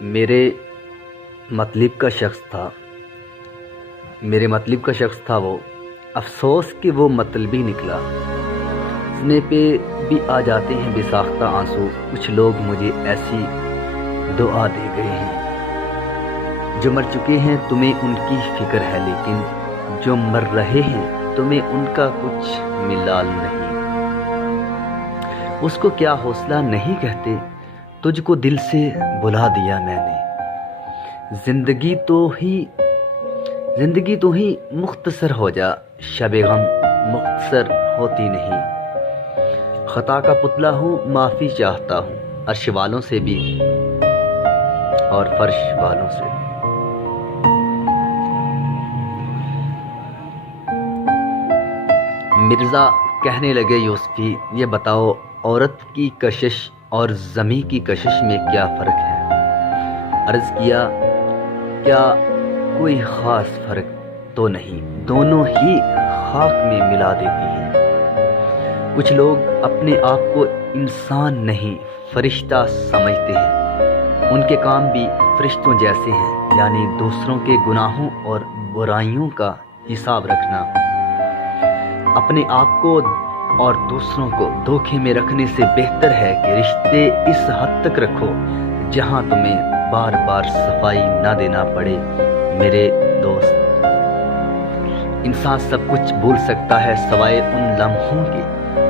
میرے مطلب کا شخص تھا وہ، افسوس کہ وہ مطلبی نکلا۔ سنے پہ بھی آ جاتے ہیں بے ساختہ آنسو، کچھ لوگ مجھے ایسی دعا دے گئے ہیں۔ جو مر چکے ہیں تمہیں ان کی فکر ہے، لیکن جو مر رہے ہیں تمہیں ان کا کچھ ملال نہیں۔ اس کو کیا حوصلہ نہیں کہتے، تجھ کو دل سے بلا دیا میں نے۔ زندگی تو ہی مختصر ہو جا، شب غم مختصر ہوتی نہیں۔ خطا کا پتلا ہوں، معافی چاہتا ہوں، عرش والوں سے بھی اور فرش والوں سے بھی۔ مرزا کہنے لگے یوسفی، یہ بتاؤ عورت کی کشش اور زمیں کی کشش میں کیا فرق ہے؟ عرض کیا، کیا کوئی خاص فرق تو نہیں، دونوں ہی خاک میں ملا دیتی ہیں۔ کچھ لوگ اپنے آپ کو انسان نہیں فرشتہ سمجھتے ہیں، ان کے کام بھی فرشتوں جیسے ہیں، یعنی دوسروں کے گناہوں اور برائیوں کا حساب رکھنا۔ اپنے آپ کو اور دوسروں کو دھوکے میں رکھنے سے بہتر ہے کہ رشتے اس حد تک رکھو جہاں تمہیں بار بار صفائی نہ دینا پڑے۔ میرے دوست، انسان سب کچھ بھول سکتا ہے سوائے ان لمحوں کے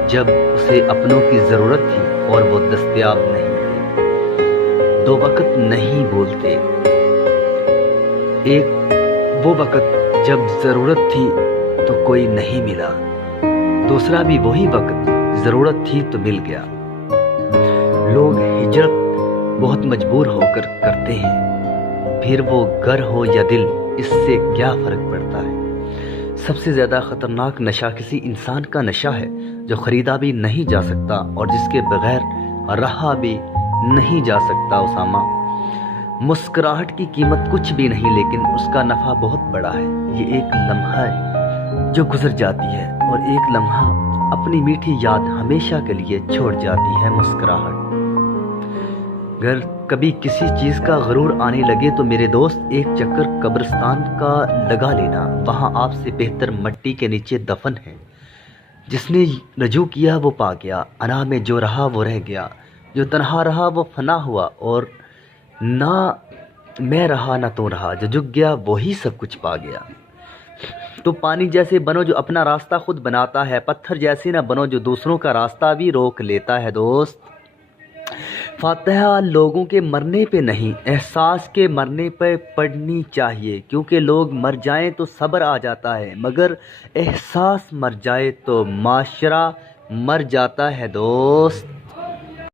جب اسے اپنوں کی ضرورت تھی اور وہ دستیاب نہیں تھے۔ دو وقت نہیں بھولتے، ایک وہ وقت جب ضرورت تھی تو کوئی نہیں ملا، دوسرا بھی وہی وقت ضرورت تھی تو مل گیا۔ لوگ ہجرت بہت مجبور ہو کر کرتے ہیں، پھر وہ گھر ہو یا دل، اس سے کیا فرق پڑتا ہے؟ سب سے زیادہ خطرناک نشہ کسی انسان کا نشہ ہے جو خریدا بھی نہیں جا سکتا اور جس کے بغیر رہا بھی نہیں جا سکتا۔ اسامہ، مسکراہٹ کی قیمت کچھ بھی نہیں، لیکن اس کا نفع بہت بڑا ہے۔ یہ ایک لمحہ ہے جو گزر جاتی ہے اور ایک لمحہ اپنی میٹھی یاد ہمیشہ کے لیے چھوڑ جاتی ہے۔ مسکراہٹ۔ اگر کبھی کسی چیز کا غرور آنے لگے تو میرے دوست ایک چکر قبرستان کا لگا لینا، وہاں آپ سے بہتر مٹی کے نیچے دفن ہے۔ جس نے رجوع کیا وہ پا گیا، انا میں جو رہا وہ رہ گیا، جو تنہا رہا وہ فنا ہوا، اور نہ میں رہا نہ تو رہا، جو جھک گیا وہی سب کچھ پا گیا۔ تو پانی جیسے بنو جو اپنا راستہ خود بناتا ہے، پتھر جیسے نہ بنو جو دوسروں کا راستہ بھی روک لیتا ہے۔ دوست، فاتحہ لوگوں کے مرنے پہ نہیں، احساس کے مرنے پہ پڑھنی چاہیے، کیونکہ لوگ مر جائیں تو صبر آ جاتا ہے، مگر احساس مر جائے تو معاشرہ مر جاتا ہے۔ دوست،